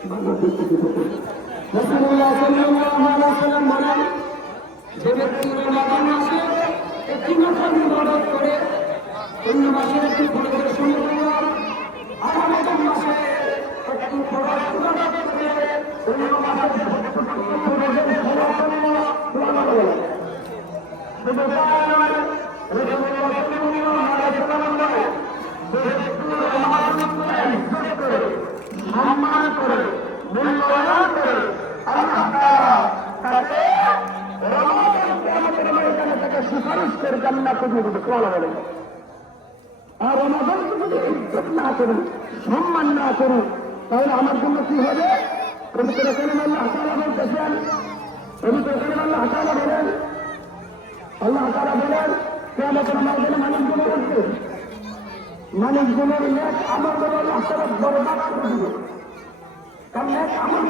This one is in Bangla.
রাসূলুল্লাহ সাল্লাল্লাহু আলাইহি ওয়াসাল্লাম বলেন, যে ব্যক্তি রমাদান মাসে একটি নফল ইবাদত করে অন্য মাসের একটি ফরজের সমতুল্য, আর রমাদান মাসে একটি ফরজ ইবাদত করে অন্য মাসের ফরজের সমতুল্য, সুবহানাল্লাহ। শুধু তাই নয়, রাসূলুল্লাহ সাল্লাল্লাহু আলাইহি ওয়াসাল্লাম বলেন, যে ব্যক্তি রমাদান মাসে ইবাদত করে, সম্মান করে, মূল্যায়ন করে, আল্লাহ তাআলা তাকে রমাদান কিয়ামতের ময়দানে তাকে সুপারিশ করে জান্নাতে দিয়ে দিবে। সুবহানাল্লাহ। আর রমাদানকে যদি ইজ্জত না করি, সম্মান না করি, তাহলে আমার জন্য কি হবে? পবিত্র কালামে আল্লাহ তাআলা বলতেছেন, পবিত্র কালামে আল্লাহ তাআলা বলেন, আল্লাহ তাআলা বলেন, কিয়ামতের ময়দানে মানুষগুলো উঠবে, মানুষগুলোর নেক আমলগুলো আল্লাহ তাআলা বরবাদ করে দিবে। কারণ নেক আমল